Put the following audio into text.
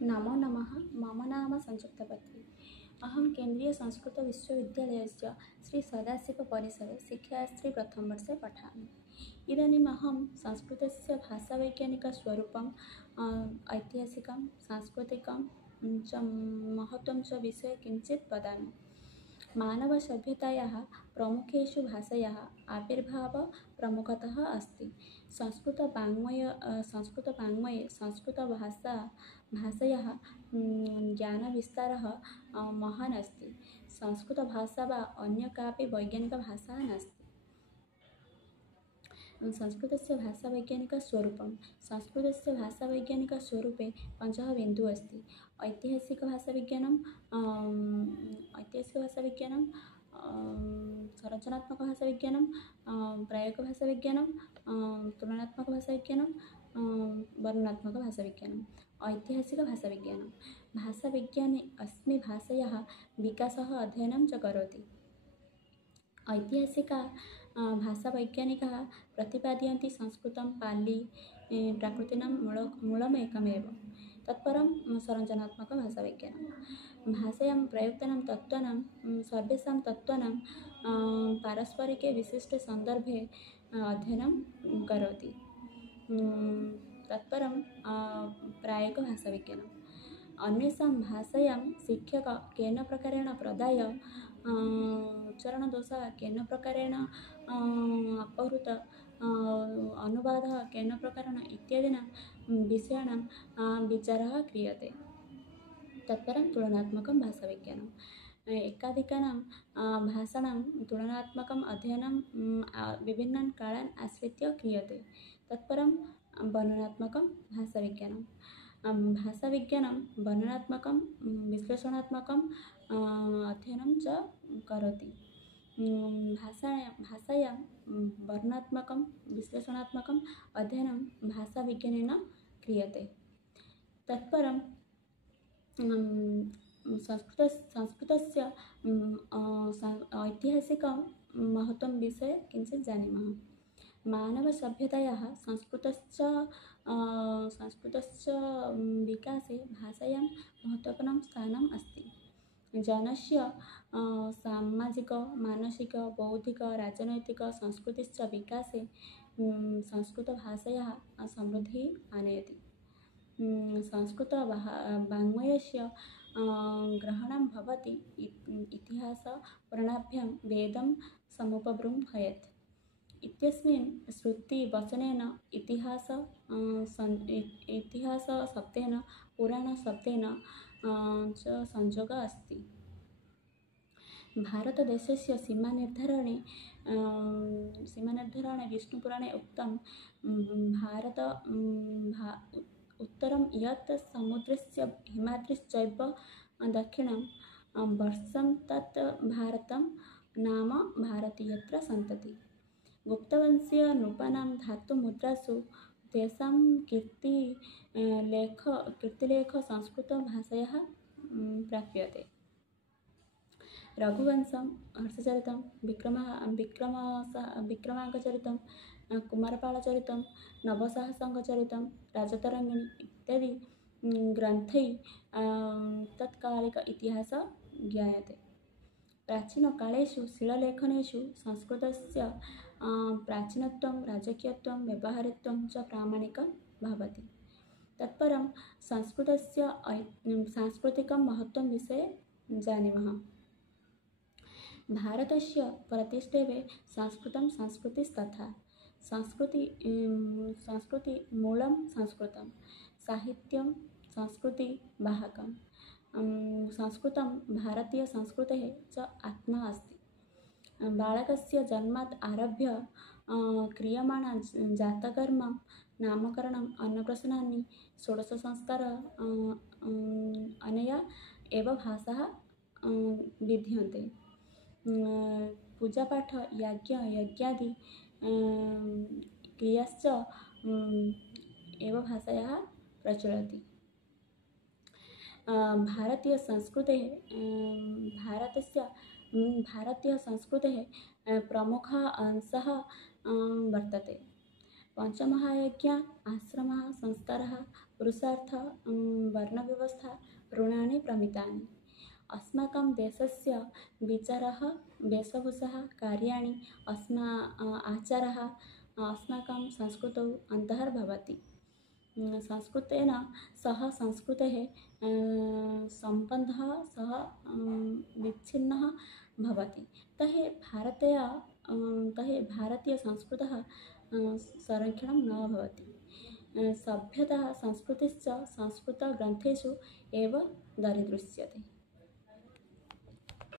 नमो नमः। मम नाम संयुक्तपत्री। अहं केन्द्रीयसंस्कृतविश्वविद्यालयस्य श्रीसदाशिवपरिसरे शिक्षाशास्त्री प्रथमवर्षे पठामि। इदानीम् अहं संस्कृतस्य भाषावैज्ञानिकस्वरूपं ऐतिहासिकं सांस्कृतिकं च महत्त्वं च विषये किञ्चित् वदामि। मानवसभ्यतायाः प्रमुखेषु भाषायाः आविर्भावः प्रमुखतः अस्ति। संस्कृतवाङ्मये संस्कृतभाषायाः ज्ञानविस्तारः महान् अस्ति। संस्कृतभाषा वा अन्य कापि वैज्ञानिकभाषा नास्ति। संस्कृतस्य भाषावैज्ञानिकस्वरूपं संस्कृतस्य भाषावैज्ञानिकस्वरूपे पञ्चः बिन्दुः अस्ति। ऐतिहासिकभाषाविज्ञानं संरचनात्मकभाषाविज्ञानं प्रायोगिकभाषाविज्ञानं तुलनात्मकभाषाविज्ञानं वर्णनात्मकभाषाविज्ञानम्। ऐतिहासिकभाषाविज्ञानं भाषाविज्ञाने अस्मिन् भाषायाः विकासः अध्ययनं च करोति। ऐतिहासिकाः भाषावैज्ञानिकाः प्रतिपादयन्ति संस्कृतं पाली प्राकृतिनं मूलमेकमेव। तत्परं संरचनात्मकभाषाविज्ञानं भाषायां प्रयुक्तानां तत्त्वानां सर्वेषां तत्त्वानां पारस्परिके विशिष्टसन्दर्भे अध्ययनं करोति। तत्परं प्रायोगिकभाषाविज्ञानम् अन्येषां भाषायां शिक्षकः केन प्रकारेण प्रदाय उच्चारणदोषः केन प्रकारेण अपहृत अनुवादः केन प्रकारेण इत्यादीनां विषयाणां विचारः क्रियते। तत्परं तुलनात्मकं भाषाविज्ञानम् एकाधिकानां भाषाणां तुलनात्मकम् अध्ययनं विभिन्नान् कालान् आश्रित्य क्रियते। तत्परं वर्णनात्मकं भाषाविज्ञानं भाषाविज्ञानं वर्णनात्मकं विश्लेषणात्मकं अध्ययनं च करोति। भाषायां वर्णनात्मकं विश्लेषणात्मकम् अध्ययनं भाषाविज्ञानेन क्रियते। तत्परं संस्कृतस्य ऐतिहासिकं महत्त्वं विषये किञ्चित् जानीमः। मानवसभ्यतायाः संस्कृतस्य विकासे भाषायां महत्त्वपूर्णं स्थानम् अस्ति। जनस्य सामाजिक मानसिक बौद्धिक राजनैतिक संस्कृतिश्च विकासे संस्कृतभाषायाः समृद्धिः आनयति। संस्कृतवाङ्मयस्य ग्रहणं भवति इतिहासपुराणाभ्यां वेदं समुपबृंहयेत्। इत्यस्मिन् श्रुतिवचनेन इतिहासशब्देन पुराणशब्देन च संयोगः अस्ति। भारतदेशस्य सीमानिर्धारणे विष्णुपुराणे उक्तं उत्तरं यत् समुद्रस्य हिमाद्रिश्चैव दक्षिणं वर्षं तत् भारतं नाम भारतीयत्र सन्तति। गुप्तवंशीय नृपाणां धातुमुद्रासु तेषां कीर्तिलेख संस्कृतभाषायाः प्राप्यते। रघुवंशं हर्षचरितं विक्रमाङ्कचरितं कुमारपालचरितं नवसहस्राङ्कचरितं राजतरङ्गिणी इत्यादि ग्रन्थैः तत्कालिक इतिहासः ज्ञायते। प्राचीनकालेषु शिलालेखनेषु संस्कृतस्य प्राचीनत्वं राजकीयत्वं व्यवहारित्वं च प्रामाणिकं भवति। तत्परं संस्कृतस्य सांस्कृतिकं महत्त्वं विषये जानीमः। भारतस्य प्रतिष्ठेवे संस्कृतं संस्कृतिस्तथा संस्कृतिमूलं संस्कृतं साहित्यं संस्कृतिवाहकं संस्कृतं भारतीयसंस्कृतेः च आत्मा अस्ति। बालकस्य जन्मात् आरभ्य क्रियमाणा जातकर्म नामकरणम् अन्नप्रसन्नानि षोडशसंस्कारः अनया एव भाषाः विद्यन्ते। पूजापाठ यज्ञादि क्रियाश्च एव भाषायाः प्रचलति। भारतीयसंस्कृतेः प्रमुखः अंशः वर्तते। पञ्चमहायज्ञ आश्रमः संस्कारः पुरुषार्थ वर्णव्यवस्था ऋणानि प्रमितानि। अस्माकं देशस्य विचारः वेशभूषः कार्याणि आचारः अस्माकं संस्कृतौ अन्तर्भवति। संस्कृतेन सह संस्कृतेः सम्बन्धः सह विच्छिन्नः भवति। भारतीयसंस्कृतः संरक्षणं न भवति। सभ्यता संस्कृतिश्च संस्कृतग्रन्थेषु एव दरीदृश्यते।